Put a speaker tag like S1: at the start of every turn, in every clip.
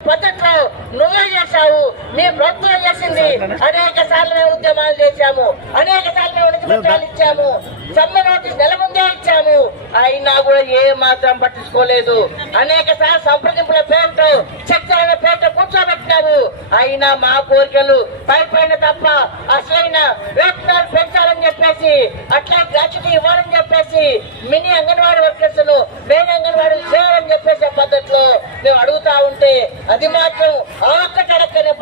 S1: మొదట్లో నువ్వే చేశావు నీ ప్రభుత్వం చేసింది? అనేక సార్లు మేము ఉద్యమాలు చేశాము. అనేక సార్లు మాత్రం పట్టించుకోలేదు. అనేక సార్లు సంప్రదింపుల పేరుతో చర్చల పేరుతో కూర్చోబెట్టారు అయినా మా కోరికలు పైపైన తప్ప అసలైన వేతనాలు పెంచాలని చెప్పేసి అట్లా గ్రాచ్యుటీ ఇవ్వాలని చెప్పేసి మినీ అంగన్వాడీ వర్కర్స్ను మెయిన్ అంగన్వాడీలు చేయాలని చెప్పేసి పద్ధతిలో మేము అడుగుతా ఉంటే అది మాత్రం ఆ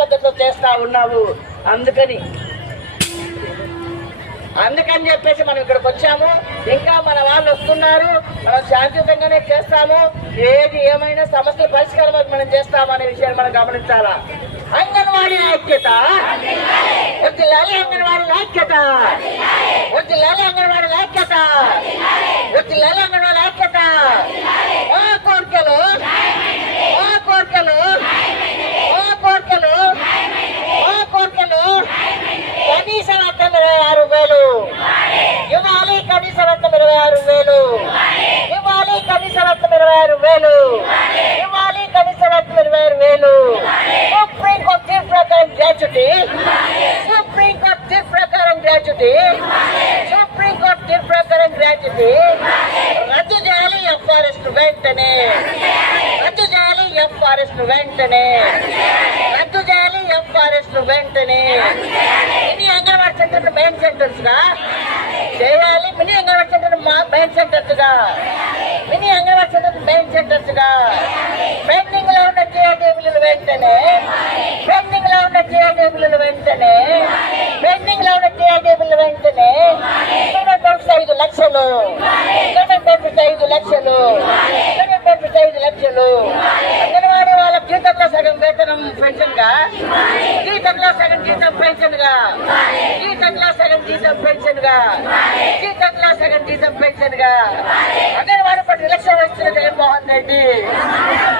S1: పద్ధతిలో చేస్తా ఉన్నావు. అందుకని అందుకని చెప్పేసి మనం ఇక్కడికి వచ్చాము. ఇంకా మన వాళ్ళు వస్తున్నారు. మనం శాంతియుతంగానే చేస్తాము. ఏది ఏమైనా సమస్య పరిష్కారం మనం చేస్తాము అనే విషయాన్ని మనం గమనించాలా? అంగన్వాడీ ఐక్యత. వద్దులాలి అంగన్వాడీ ఐక్యత. వద్దులాలి అంగన్వాడీ ఐక్యత వద్దులాలి అంగన్వాడీ ఐక్యత ఆ కోరికలు ఆ కోరికలు ఆ కోరికలు ఆ కోరికలు కనీస వేతనం ఇరవై ఆరు వేలు ఇవ్వాలి కనీస వేతనం ఇరవై ఆరు వేలు. ఇవ్వాలి కనీస మొత్తం ఇరవై ఆరు వేలు. ఇవ్వాలి కనీస మొత్తం ఇరవై ఆరు వేలు. సుప్రీం కోర్టు తీర్పు ప్రకారం గ్రాచ్యుటీ సుప్రీం కోర్టు తీర్పు ప్రకారం గ్రాచ్యుటీ సుప్రీం కోర్టు తీర్పు ప్రకారం గ్రాచ్యుటీ రద్దు చేయాలి ఎఫ్ఆర్ఎస్ వెంటనే. రద్దు చేయాలి ఎఫ్ఆర్ఎస్ వెంటనే. రద్దు చేయాలి ఎఫ్ఆర్ఎస్ వెంటనే. ఇది అంగన్వాడీ సెంటర్ మెయిన్ సెంటర్స్గా చేయాలి మినీ అంగన్వాడీ సెంటర్ మెయిన్ సెంటర్స్గా. మినీ అంగన్వాడీ సెంటర్ మెయిన్ సెంటర్స్గా. పెండింగ్లో ఉన్న జిఐడబ్ల్యూలు వెంటనే. పెండింగ్లో ఉన్న జిఐడబ్ల్యూలు వెంటనే. పెండింగ్లో ఉన్న జిఐడబ్ల్యూలు వెంటనే. స్టూడెంట్ ఐదు లక్షలు. స్టూడెంట్ ఐదు లక్షలు. స్టూడెంట్ ఐదు లక్షలు. అంగన్వాడీ వాళ్ళ జీతంలో సగం వేతనం పెన్షన్గా. జీతంలో సగం జీతం పెన్షన్గా. జీతంలో జీతం పెన్షన్గా. జీతంలో సగం జీతం పెన్షన్గా. అంగన్వాడీ పట్ల నిర్లక్ష్యం వస్తున్న జగన్మోహన్ రెడ్డి.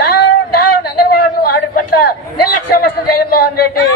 S1: డౌన్ డౌన్ అంగన్వాడు ఆడి పట్ల నిర్లక్ష్యం వస్తుంది జగన్మోహన్ రెడ్డి.